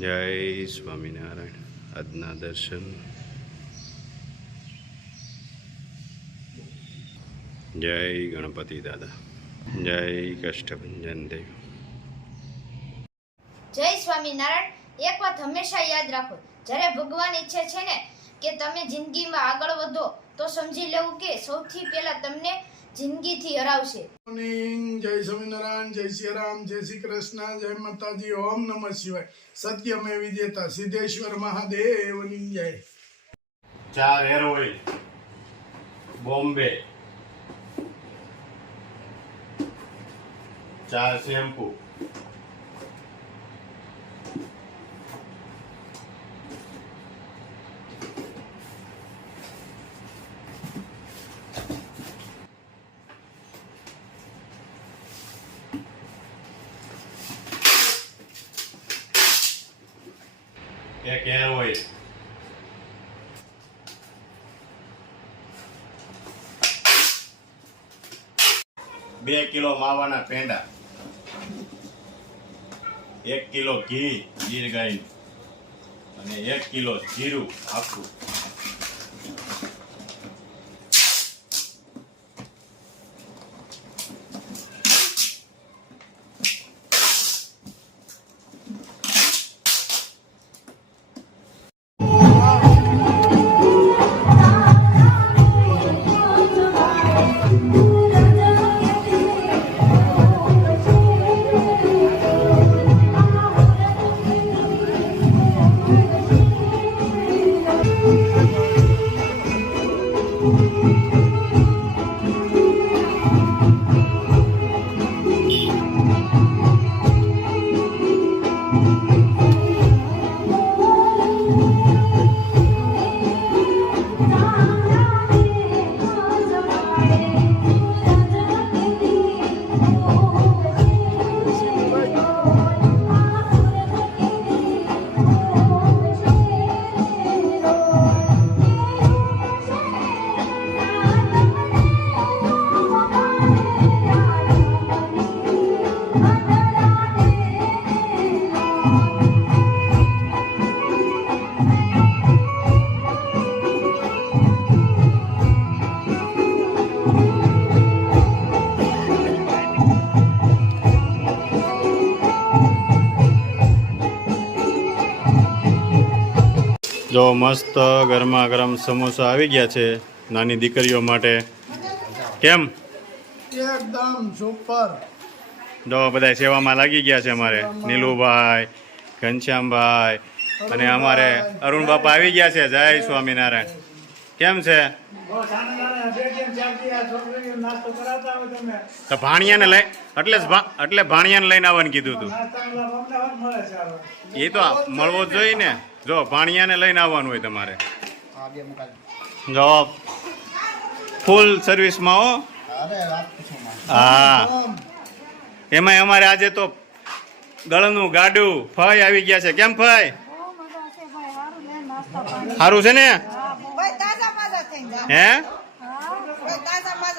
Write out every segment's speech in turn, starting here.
જય સ્વામિનારાયણ. આજના દર્શન. જય ગણપતિ દાદા. જય કષ્ટભંજન દેવ. જય સ્વામિનારાયણ. એક વાત હંમેશા યાદ રાખો, જ્યારે ભગવાન ઈચ્છે છે ને કે તમે જિંદગીમાં આગળ વધો તો સમજી લેવું કે સૌથી પહેલા તમને જિંદગીથી હરાવશે. જય સ્વામિનારાયણ, જય શ્રી રામ, જય શ્રી કૃષ્ણ, જય માતાજી, ઓમ નમઃ શિવાય. સત્યમે વિજેતા સિદ્ધેશ્વર મહાદેવની જય. 4 hair oil Bombay, 4 shampoo, 1 hair oil, 2 kilo માવાના પેંડા, 1 કિલો ઘી ગીર ગાયનું અને 1 કિલો જીરું આખું. જો મસ્ત ગરમા ગરમ સમોસા આવી ગયા છે નાની દીકરીઓ માટે. કેમ? એકદમ સુપર. જો બધા સેવામાં લાગી ગયા છે. અમારે નીલુભાઈ, ઘનશ્યામભાઈ અને અમારે અરુણ બાપા આવી ગયા છે. જય સ્વામિનારાયણ. કેમ છે? તો ભાણિયાને લઈ એટલે ભાણિયાને લઈને આવવાનું કીધું તું. એ તો મળવો જ જોઈએ ને. જો ભાણિયાને લઈને આવવાનું હોય તમારે. જો ફૂલ સર્વિસમાં હો. હા, એમાંય અમારે આજે તો ગળનું ગાડું ફઈ આવી ગયા છે. કેમ ફઈ? સારું છે ને? હે,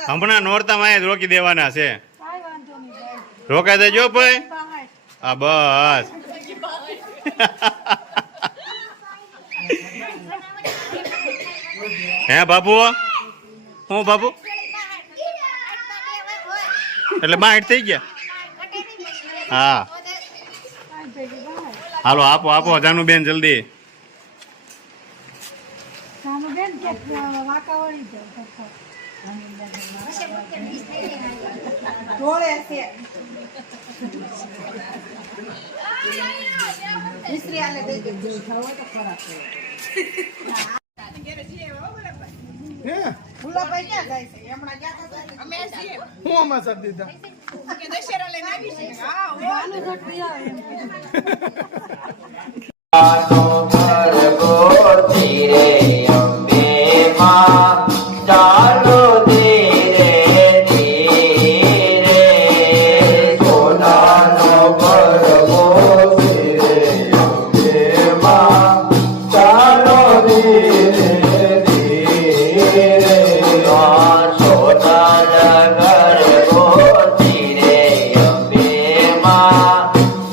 હમણાં નોરતામાં અહીંયા જ રોકી દેવાના છે. રોકાઈ દેજો ભાઈ. હા બસ. હે બાબુ? હું બાબુ એટલે 62 થઈ ગયા. હા હાલો આપો આપો જાનુબેન જલ્દી.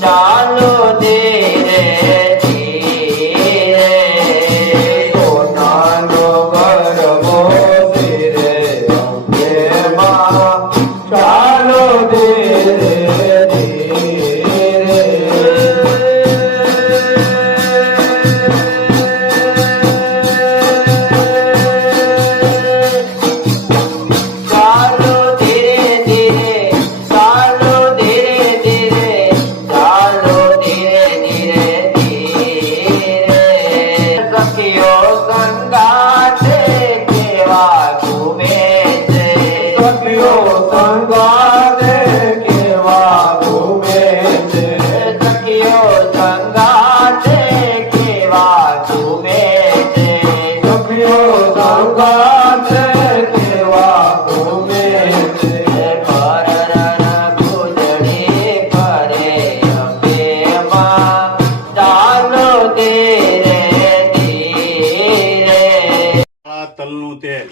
ચાલો ધીરે આ તલનું તેલ,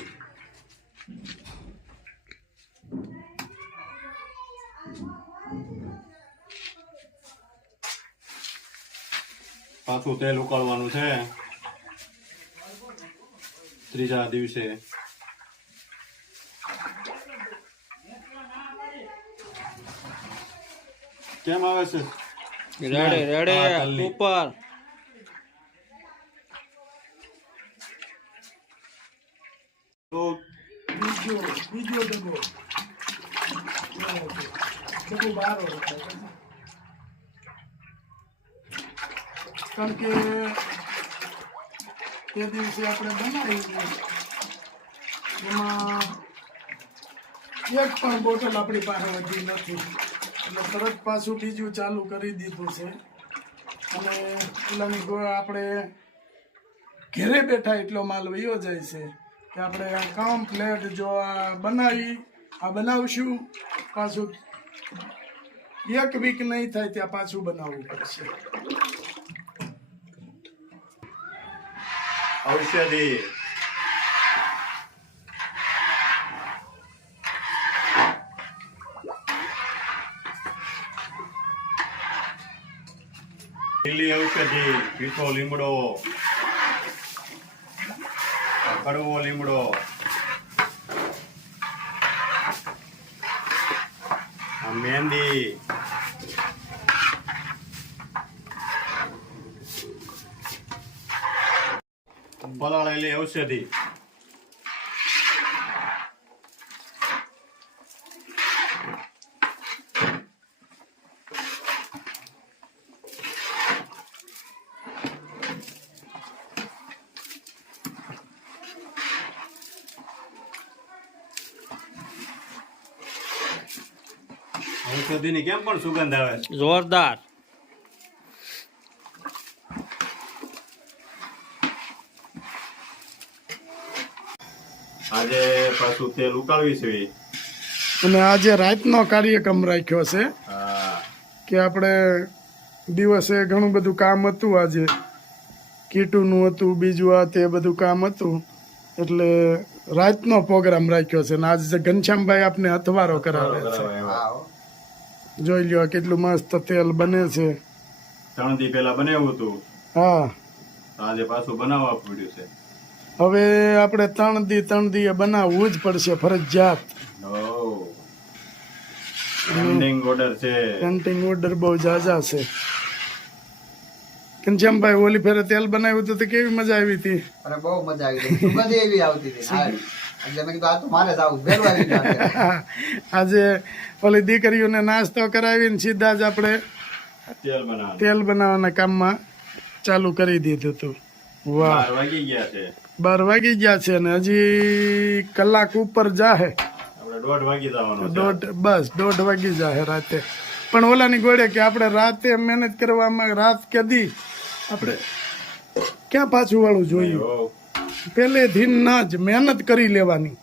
પાછું તેલ ઉકાળવાનું છે ત્રીજા દિવસે. કેમ આવે છે? રેડે આ તલની. ઉપર તો બીજો ડબ્બો ડબ્બો બારો કારણ કે તે દિવસે આપણે બનાવી એમાં એક પણ બોટલ આપણી પાસે વધી નથી એટલે તરત પાછું બીજું ચાલુ કરી દીધું છે. અને પેલાની આપણે ઘેરે બેઠા એટલો માલ વયો જાય છે કે આપણે કમ્પ્લેટ જો આ બનાવશું પાછું એક વીક નહીં થાય ત્યાં પાછું બનાવવું પડશે. ઔષધિ, લીલી ઔષધિ, મીઠો લીમડો, કડવો લીમડો, આ મહેંદી, પલાળેલી ઔષધિ, ઔષધિની કેમ પણ સુગંધ આવે છે? જોરદાર. આજે પાછું તેલ ઉકાળવી છે. અને આજે રાતનો કાર્યક્રમ રાખ્યો છે હા, કે આપણે દિવસે ઘણું બધું કામ હતું, આજે કીટુનું હતું, બીજું આ તે બધું કામ હતું એટલે રાતનો પ્રોગ્રામ રાખ્યો છે. અને આજે ઘનશ્યામભાઈ આપને અથવારો કરાવે છે. જોઈ લ્યો કેટલું મસ્ત તેલ બને છે. 3 દી પહેલા બનાવ્યું હતું, હા, આજે પાછું બનાવવા પડ્યું છે. હવે આપણે 3 દી બનાવવું જ પડશે ફરજિયાત. પેન્ડિંગ ઓર્ડર છે. પેન્ટિંગ ઓર્ડર બહુ ઝાઝા છે. ઘનશ્યામભાઈ ઓલી ફેરે તેલ બનાવ્યું હતું તો કેવી મજા આવી હતી? અરે બહુ મજા આવી ગઈ. સુગંધ એવી આવતી હતી. હા. એટલે મેં કીધું આ તો મારે જ આવું વહેલું આવી જાય. આજે ઓલી દીકરીઓને નાસ્તો કરાવીને સીધા જ આપણે તેલ બનાવવાના કામમાં ચાલુ કરી દીધું હતું. વાહ, 12 વાગી ગયા છે. 12 વાગી ગયા છે ને હજી કલાક ઉપર જાહે. આપણે 1:30 વાગી જવાનું છે. 1:30 વાગી જાહે રાતે. પણ ઓલાની ગોળે કે આપણે રાતે મહેનત કરવામાં રાત કદી આપણે ક્યાં પાછું વાળું જોઈએ? હો. પહેલેથી ન જ મહેનત કરી લેવાની.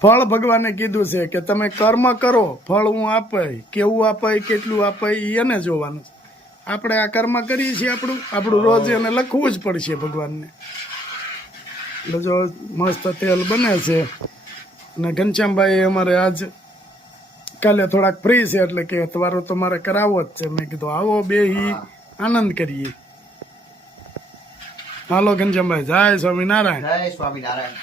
ફળ ભગવાને કીધું છે કે તમે કર્મ કરો, ફળ હું આપાય, કેવું આપાય, કેટલું આપાય એને જોવાનું. આપણે આ કર્મ કરીએ છીએ આપણું રોજ એને લખવું જ પડશે ભગવાનને. એટલે જો મસ્ત તેલ બને છે. અને ઘનશ્યામભાઈ અમારે આજ કાલે થોડાક ફ્રી છે એટલે કે તમારો તો મારે કરાવવો જ છે. મેં કીધું આવો બેહી આનંદ કરીએ. હાલો ઘનશ્યામભાઈ, જય સ્વામિનારાયણ. જય સ્વામિનારાયણ.